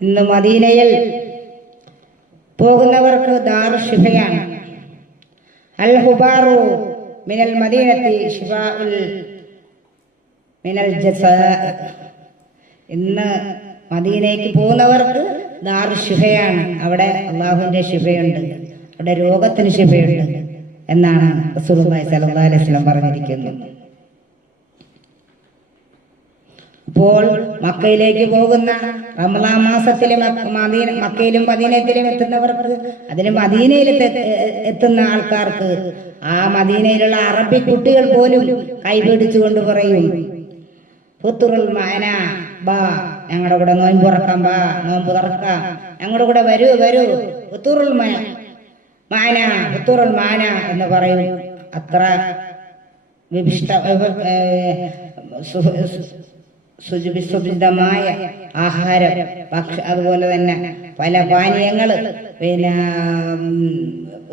ഇന്ന് മദീനയിൽ പോകുന്നവർക്ക് ദാറുശിഫയാണ്. അൽ ഹുബാറു മിനൽ മദീനത്തി ശിഫാഉൽ മിനൽ ജസാ. ഇന്ന് മദീനയ്ക്ക് പോകുന്നവർക്ക് ദാറുശിഫയാണ്. അവിടെ അള്ളാഹുവിന്റെ ശിഫയുണ്ട്, അവിടെ രോഗത്തിന് ശിഫയുണ്ട് എന്നാണ് റസൂലുള്ളാഹി സ്വല്ലല്ലാഹു അലൈഹി വസല്ലം പറഞ്ഞിരിക്കുന്നത്. അപ്പോൾ മക്കയിലേക്ക് പോകുന്ന റമളാൻ മാസത്തിലെ മക്കയിലും മദീനത്തിലും എത്തുന്നവർക്ക്, അതിന് മദീനയിൽ എത്തുന്ന ആൾക്കാർക്ക്, ആ മദീനയിലുള്ള അറബി കുട്ടികൾ പോലും കൈപിടിച്ചുകൊണ്ട് പറയും, ഫുത്തുറുൽ മാന, ബാ ഞങ്ങളുടെ കൂടെ നോമ്പ് തുറക്കാം, ബാ നോമ്പ് തുറക്കാം, ഞങ്ങളുടെ കൂടെ വരൂ വരൂ, ഫുത്തുറുൽ മാന ഫുത്തുറുൽ മാന എന്ന് പറയും. അത്ര സുഭിക്ഷമായ ആഹാരം, അതുപോലെ തന്നെ പല പാനീയങ്ങൾ, പിന്നെ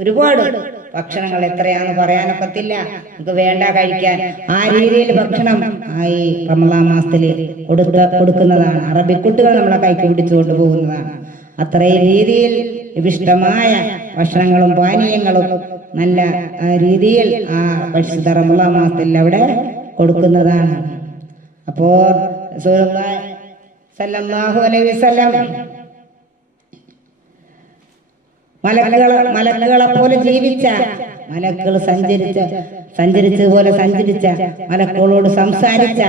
ഒരുപാട് ഭക്ഷണങ്ങൾ, എത്രയാന്ന് പറയാനൊക്കത്തില്ല, നമുക്ക് വേണ്ട കഴിക്കാൻ. ആ രീതിയിൽ ഭക്ഷണം ഈ റമളാൻ മാസത്തിൽ കൊടുക്കുന്നതാണ്. അറബിക്കുട്ടികൾ നമ്മളെ കൈക്ക് പിടിച്ചുകൊണ്ട് പോകുന്നതാണ്. അത്രയും രീതിയിൽ വിശിഷ്ടമായ ഭക്ഷണങ്ങളും പാനീയങ്ങളും നല്ല രീതിയിൽ ആ പരിശുദ്ധ റമളാൻ മാസത്തിൽ അവിടെ കൊടുക്കുന്നതാണ്. അപ്പോൾ റസൂലുള്ളാഹി സ്വല്ലല്ലാഹു അലൈഹി വസല്ലം മലക്കുകളെ പോലെ ജീവിച്ച, മലക്കുകൾ സഞ്ചരിച്ചതുപോലെ സഞ്ചരിച്ച, മലക്കുകളോട് സംസാരിച്ച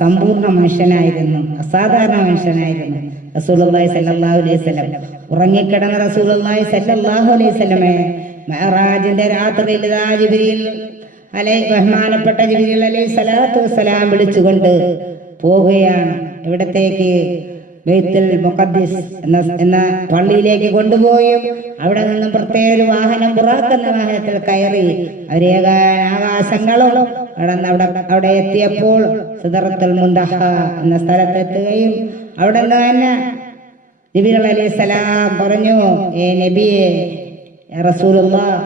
സമ്പൂർണ്ണ മനുഷ്യനായിരുന്നു, അസാധാരണ മനുഷ്യനായിരുന്നു റസൂലുള്ളാഹി സ്വല്ലല്ലാഹു അലൈഹി വസല്ലം. ഉറങ്ങിക്കിടന്ന റസൂലുള്ളാഹി സ്വല്ലല്ലാഹു അലൈഹി വസല്ലമെ മിഅ്റാജിന്റെ രാത്രിയിൽ ജിബ്രീൽ ബഹുമാനപ്പെട്ട ജിബ്രീൽ അലൈഹി സ്വലാത്തു വസ്സലാം വിളിച്ചുകൊണ്ട് പോവുകയാണ്. ഇവിടത്തേക്ക് ബൈത്തുൽ മുഖദ്ദിസ് എന്ന പള്ളിയിലേക്ക് കൊണ്ടുപോയും അവിടെ നിന്നും പ്രത്യേക ഒരു വാഹനം, ബുറാഖ് എന്ന വാഹനത്തിൽ കയറി ആകാശങ്ങളും അവിടെ എത്തിയപ്പോൾ സിദ്റത്തുൽ മുൻതഹ എന്ന സ്ഥലത്തെത്തുകയും അവിടെ നിന്ന് തന്നെ ജിബ്രീൽ അലൈഹി സലാം പറഞ്ഞു, ഏ നബിയെ, റസൂലുള്ളാഹ്,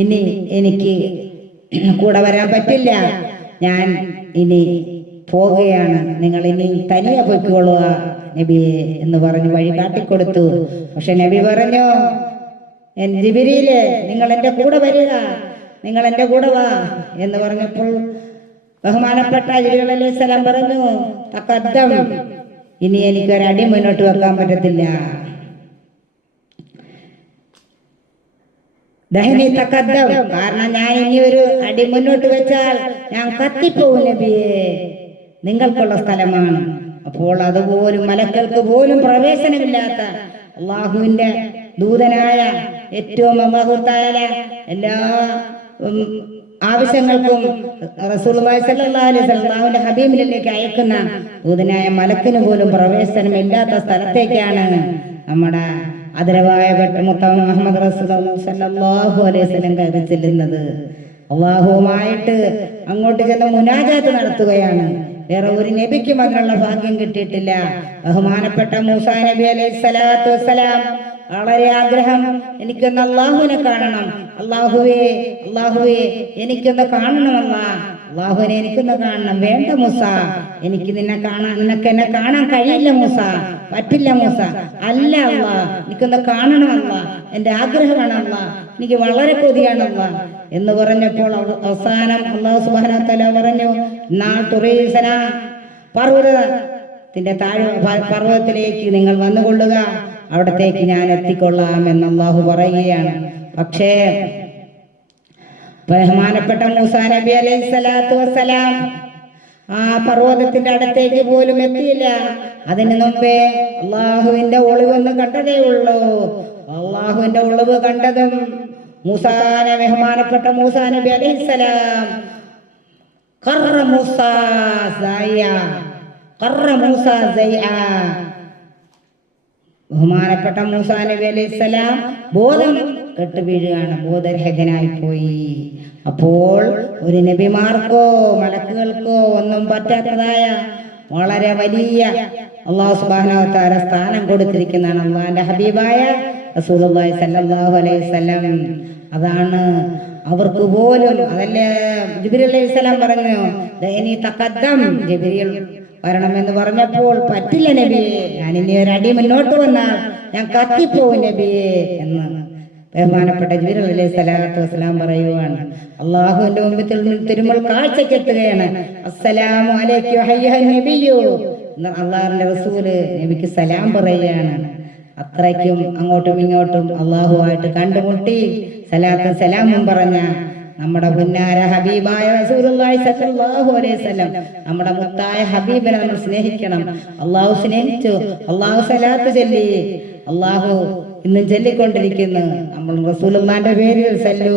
ഇനി എനിക്ക് കൂടെ വരാൻ പറ്റില്ല, ഞാൻ ഇനി പോകുകയാണ്, നിങ്ങൾ ഇനി തനിയെ പൊയ്ക്കൊള്ളുക നബിയെ എന്ന് പറഞ്ഞു വഴി കാട്ടിക്കൊടുത്തു. പക്ഷെ നബി പറഞ്ഞു, ജിബ്രീലെ, നിങ്ങൾ എന്റെ കൂടെ വരിക, നിങ്ങൾ എന്റെ കൂടെ വാ എന്ന് പറഞ്ഞപ്പോൾ ബഹുമാനപ്പെട്ട ജിബ്രീൽ അലൈഹി സലാം പറഞ്ഞു, തഖദ്ദം, ഇനി എനിക്കൊരടി മുന്നോട്ട് വെക്കാൻ പറ്റത്തില്ല, ദഹനി തഖദ്ദം, കാരണം ഞാൻ ഇനി ഒരു അടി മുന്നോട്ട് വെച്ചാൽ ഞാൻ കത്തിപ്പോവും നബിയെ, നിങ്ങൾക്കുള്ള സ്ഥലമാണ്. അപ്പോൾ അതുപോലും മലക്കൾക്ക് പോലും പ്രവേശനമില്ലാത്ത അള്ളാഹുവിന്റെ ദൂതനായ, ഏറ്റവും അല്ലാഹു തആല എല്ലാ ആവശ്യങ്ങൾക്കും റസൂലുള്ളാഹി സ്വല്ലല്ലാഹു അലൈഹി വസല്ലം അല്ലാഹുവിന്റെ ഹബീബിലേക്ക് അയക്കുന്ന ദൂതനായ മലക്കിന് പോലും പ്രവേശനമില്ലാത്ത സ്ഥലത്തേക്കാണ് നമ്മുടെ ആദരവായ മുഹമ്മദ് മുഹമ്മദ് റസൂലുള്ളാഹി സ്വല്ലല്ലാഹു അലൈഹി വസല്ലം കയറി ചെല്ലുന്നത്. അള്ളാഹുവുമായിട്ട് അങ്ങോട്ട് ചെന്ന് മുനാജാത്ത് നടത്തുകയാണ്. വേറെ ഒരു നബിക്കും അതിനുള്ള ഭാഗ്യം കിട്ടിയിട്ടില്ല. ബഹുമാനപ്പെട്ട മൂസാ നബി അലൈഹി സ്വലാത്തു വസ്സലാം വളരെ ആഗ്രഹം, എനിക്കൊന്ന് അള്ളാഹുവിനെ കാണണം, അള്ളാഹുവേ അള്ളാഹുവേ എനിക്കൊന്ന് കാണണമല്ല, അള്ളാഹുവിനെ എനിക്കൊന്ന് കാണണം. വേണ്ട മൂസ, എനിക്ക് നിനക്ക് എന്നെ കാണാൻ കഴിയില്ല മൂസ, പറ്റില്ല മൂസ. അല്ല അല്ലാ, എനിക്കൊന്ന് കാണണമല്ല, എന്റെ ആഗ്രഹമാണ് അല്ല, എനിക്ക് വളരെ കൊതിയാണല്ല എന്ന് പറഞ്ഞപ്പോൾ അവസാനം അല്ലാഹു സുബ്ഹാനഹു വ തആല പറഞ്ഞു, നാൾ തുറീസന, പർവ്വതത്തിന്റെ പർവ്വതത്തിലേക്ക് നിങ്ങൾ വന്നുകൊള്ളുക, അവിടത്തേക്ക് ഞാൻ എത്തിക്കൊള്ളാം എന്ന് അല്ലാഹു പറയുകയാണ്. പക്ഷേ ബഹുമാനപ്പെട്ട മൂസാ നബി അലൈഹി സ്വലാത്തു വസ്സലാം ആ പർവ്വതത്തിന്റെ അടുത്തേക്ക് പോലും എത്തിയില്ല. അതിനു മുമ്പേ അള്ളാഹുവിന്റെ ഒളിവൊന്ന് കണ്ടതേ ഉള്ളൂ. അള്ളാഹുവിന്റെ ഒളിവ് കണ്ടതും ബഹുമാനപ്പെട്ട മൂസാ നബി അലൈഹി സ്വലാം ബഹുമാനപ്പെട്ട മൂസാ നബി അലൈഹി സ്വലാം ബോധം കെട്ടു വീഴുകയാണ്, ബോധരഹിതനായി പോയി. അപ്പോൾ ഒരു നബിമാർക്കോ മലക്കുകൾക്കോ ഒന്നും പറ്റാത്തതായ വളരെ വലിയ അല്ലാഹു സുബ്ഹാനഹു വ തആല സ്ഥാനം കൊടുത്തിരിക്കുന്നതാണ് അള്ളാഹുവിന്റെ ഹബീബായ റസൂലുള്ളാഹി സ്വല്ലല്ലാഹു അലൈഹി വസല്ലം. അതാണ് അവർക്ക് പോലും. അതല്ലേ ജിബ്രീൽ അലൈഹി സ്വലാം പറഞ്ഞു, ദഅനി തഖദ്ദം, ജിബ്രീൽ വരണമെന്ന് പറഞ്ഞപ്പോൾ പറ്റില്ല നബിയെ, ഞാൻ ഇനി ഒരടി മുന്നോട്ട് വന്നാൽ ഞാൻ കത്തിപ്പോവും നബിയെ എന്ന് ബഹുമാനപ്പെട്ട ജിബ്രീൽ അലൈഹി സ്വലാത്തു വസ്സലാം പറയുവാണ്. അള്ളാഹുവിന്റെ മുമ്പിൽ തിരുമുൽ കാഴ്ചക്കെത്തുകയാണ്. അസ്സലാമു അലൈക്കും അയ്യുഹൻ നബിയ്യു എന്ന് അള്ളാഹുവിന്റെ റസൂല് നബിക്ക് സലാം പറയുകയാണ്. അത്രയ്ക്കും അങ്ങോട്ടും ഇങ്ങോട്ടും അള്ളാഹുവായിട്ട് കണ്ടുമുട്ടി സലാത്തും സലാമും പറഞ്ഞ നമ്മുടെ പുന്നാര ഹബീബായ റസൂലുള്ളാഹി സ്വല്ലല്ലാഹു അലൈഹി വസല്ലം, നമ്മുടെ മുത്തായ ഹബീബിനെ നമ്മൾ സ്നേഹിക്കണം. അള്ളാഹു സ്നേഹിച്ചു, അള്ളാഹു സലാത്ത് ചൊല്ലി, അള്ളാഹു ഇന്നും ചൊല്ലിക്കൊണ്ടിരിക്കുന്നു. നമ്മൾ റസൂലുള്ളാഹിന്റെ പേരിൽ സല്ലു